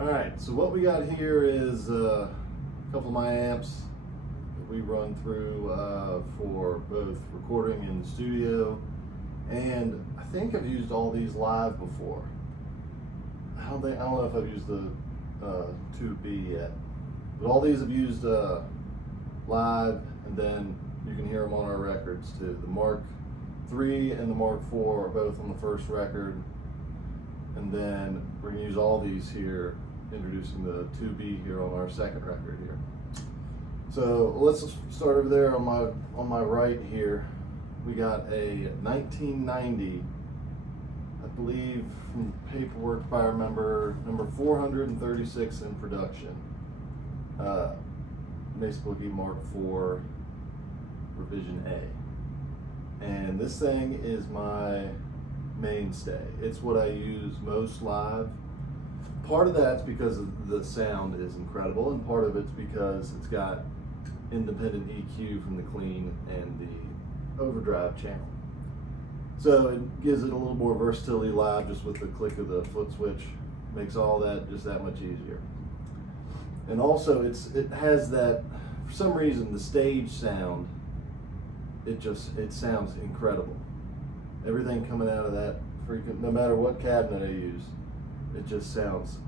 Alright, so what we got here is a couple of my amps that we run through for both recording in the studio, and I think I've used all these live before. I don't know if I've used the 2B yet, but all these I've used live, and then you can hear them on our records too. The Mark III and the Mark IV are both on the first record, and then we're going to use all these here, introducing the 2B here on our second record here. So let's start over there on my right here. We got a 1990, I believe from paperwork if I remember, number 436 in production. Mesa Boogie Mark IV Revision A. And this thing is my mainstay. It's what I use most live. Part of that's because the sound is incredible, and part of it's because it's got independent EQ from the clean and the overdrive channel. So it gives it a little more versatility live just with the click of the foot switch. Makes all that just that much easier. And also it has that, for some reason, the stage sound, it sounds incredible. Everything coming out of that freaking, no matter what cabinet I use, it just sounds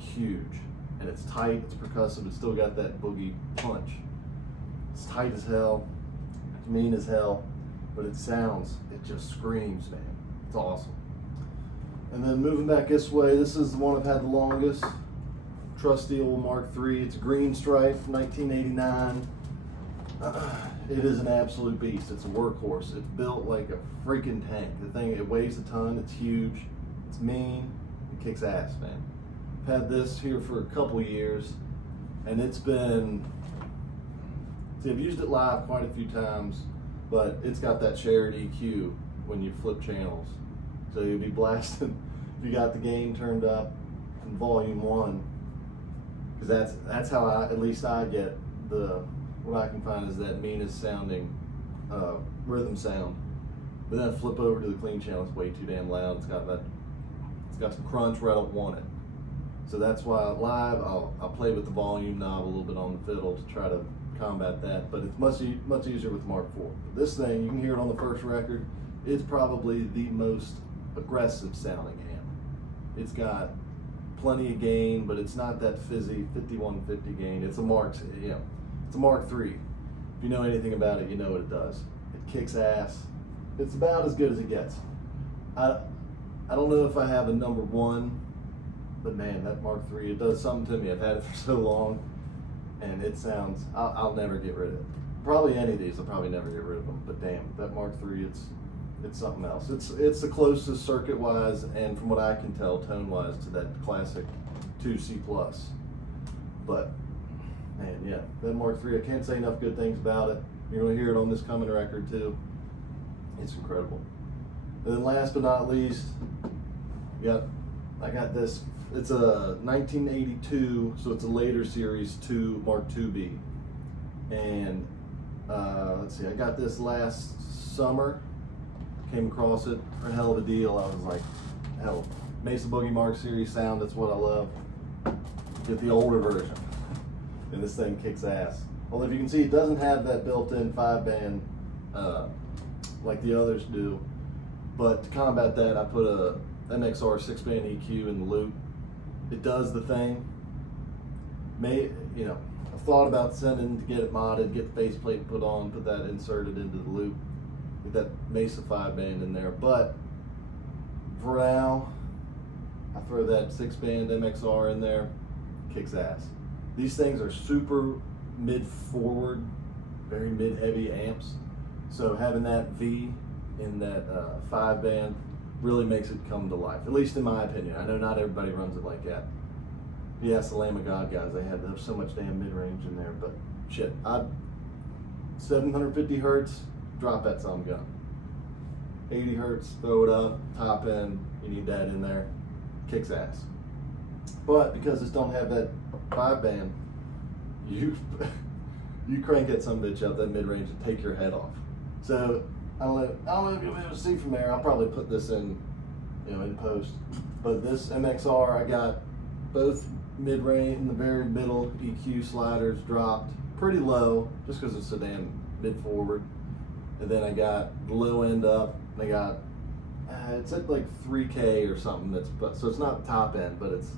huge. And it's tight, it's percussive, it's still got that boogie punch. It's tight as hell, it's mean as hell, but it just screams, man. It's awesome. And then moving back this way, this is the one I've had the longest. Trusty old Mark III. It's a green stripe, 1989. It is an absolute beast. It's a workhorse. It's built like a freaking tank. The thing, it weighs a ton. It's huge. It's mean. It kicks ass, man. I've had this here for a couple years, and it's been. See, I've used it live quite a few times, but it's got that shared EQ when you flip channels. So you'll be blasting if you got the gain turned up in volume 1, because that's how at least I get what I can find is that meanest sounding rhythm sound. But then I flip over to the clean channel, it's way too damn loud. It's got some crunch where I don't want it. So that's why live I'll play with the volume knob a little bit on the fiddle to try to combat that. But it's much easier with Mark IV. But this thing, you can hear it on the first record. It's probably the most aggressive sounding amp. It's got plenty of gain, but it's not that fizzy 5150 gain. It's a Mark III. If you know anything about it, you know what it does. It kicks ass. It's about as good as it gets. I don't know if I have a number 1, but man, that Mark III, it does something to me. I've had it for so long, and it sounds, I'll never get rid of it. Probably any of these, I'll probably never get rid of them, but damn, that Mark III, it's something else. It's the closest circuit-wise, and from what I can tell, tone-wise, to that classic 2C+. But man, yeah, that Mark III, I can't say enough good things about it. You're gonna hear it on this coming record too. It's incredible. And then last but not least, I got this. It's a 1982, so it's a later series 2 Mark IIB. And let's see, I got this last summer. Came across it for a hell of a deal. I was like, hell, Mesa Boogie Mark series sound, that's what I love. Get the older version. And this thing kicks ass. Although if you can see, it doesn't have that built-in 5-band like the others do. But to combat that, I put a MXR 6-band EQ in the loop. It does the thing. I've thought about sending to get it modded, get the faceplate put on, put that inserted into the loop, get that Mesa 5-band in there. But for now, I throw that 6-band MXR in there, kicks ass. These things are super mid-forward, very mid-heavy amps. So having that V in that 5-band really makes it come to life, at least in my opinion. I know not everybody runs it like that. If you ask the Lamb of God guys, they have so much damn mid-range in there, but shit, 750 hertz, drop that some gun. 80 hertz, throw it up, top end, you need that in there, kicks ass. But because this don't have that 5-band, you crank that some bitch up that mid-range and take your head off. So I don't know if you'll be able to see from there. I'll probably put this in, in post. But this MXR, I got both mid-range and the very middle EQ sliders dropped pretty low, just because it's sedan mid-forward. And then I got the low end up, and I got, it's at like 3K or something, so it's not top end, but it's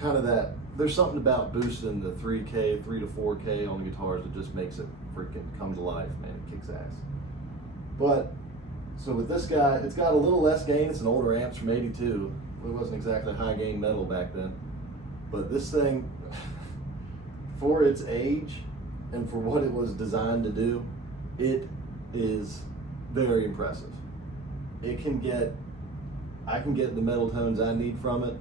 kind of that, there's something about boosting the 3K, 3 to 4K on guitars that just makes it freaking come to life, man. It kicks ass. But, so with this guy, it's got a little less gain. It's an older amps from '82. It wasn't exactly high gain metal back then. But this thing, for its age and for what it was designed to do, it is very impressive. I can get the metal tones I need from it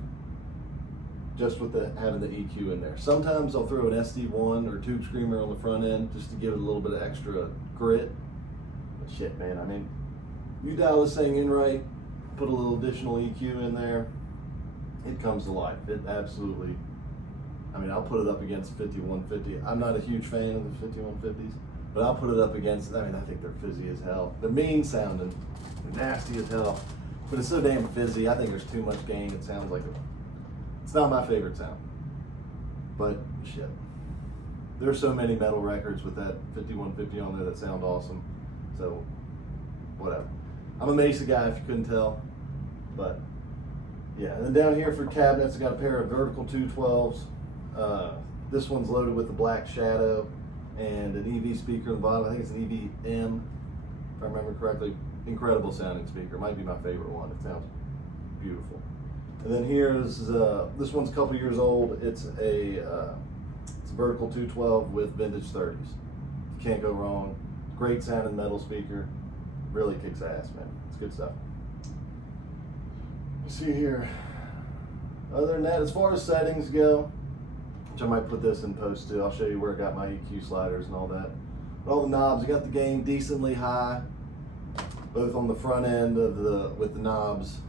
just with having the EQ in there. Sometimes I'll throw an SD1 or Tube Screamer on the front end just to give it a little bit of extra grit. But shit, man, I mean, you dial this thing in right, put a little additional EQ in there, it comes to life. It absolutely, I mean, I'll put it up against 5150. I'm not a huge fan of the 5150s, but I'll put it up against, I mean, I think they're fizzy as hell. They're mean sounding, they're nasty as hell, but it's so damn fizzy. I think there's too much gain. It sounds like it's not my favorite sound, but shit. There's so many metal records with that 5150 on there that sound awesome, so whatever. I'm a Mesa guy if you couldn't tell, but yeah. And then down here for cabinets, I got a pair of vertical 212s. This one's loaded with the Black Shadow and an EV speaker on the bottom. I think it's an EV-M, if I remember correctly. Incredible sounding speaker. Might be my favorite one. It sounds beautiful. And then here's, this one's a couple years old. It's a vertical 212 with vintage 30s. You can't go wrong. Great sounding metal speaker. Really kicks ass, man. It's good stuff. Let's see here. Other than that, as far as settings go, which I might put this in post too, I'll show you where I got my EQ sliders and all that. But all the knobs, I got the gain decently high, both on the front end of with the knobs,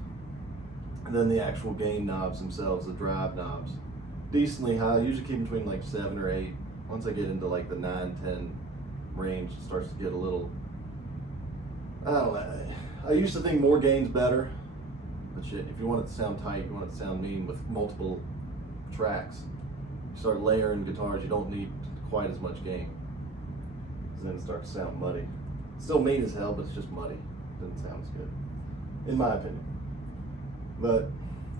and then the actual gain knobs themselves, the drive knobs. Decently high, I usually keep between like 7 or 8. Once I get into like the 9, 10 range, it starts to get a little, I don't know. I used to think more gain's better, but shit, if you want it to sound tight, you want it to sound mean with multiple tracks, you start layering guitars, you don't need quite as much gain. Because then it starts to sound muddy. It's still mean as hell, but it's just muddy. It doesn't sound as good, in my opinion. But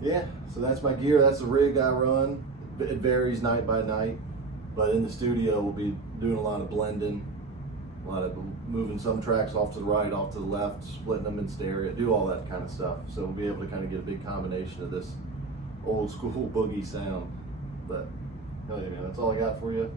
yeah, so that's my gear. That's the rig I run. It varies night by night, but in the studio we'll be doing a lot of blending, a lot of moving some tracks off to the right, off to the left, splitting them in stereo, do all that kind of stuff. So we'll be able to kind of get a big combination of this old school boogie sound. But hell yeah, man, that's all I got for you.